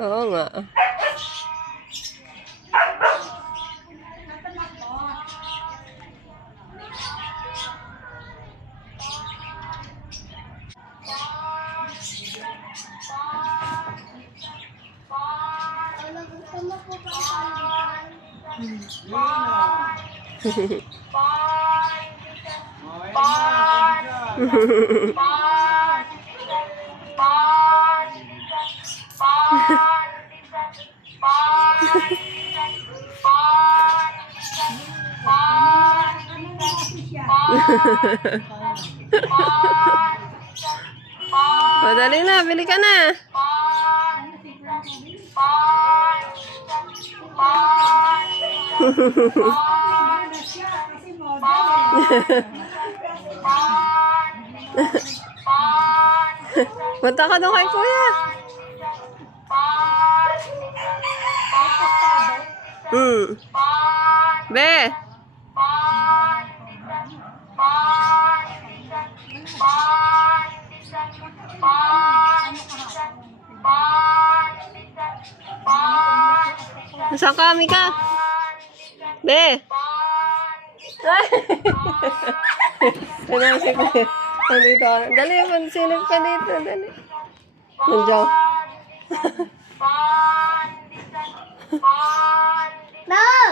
Oo nga. O, dali na, bili ka na. Punta ka doon kay kuya. Be. Nasaan ka, Mika? Be. Ay. Ano si kuya? Dito. Dali, silip ka dito. Dali. Nandiyan. No!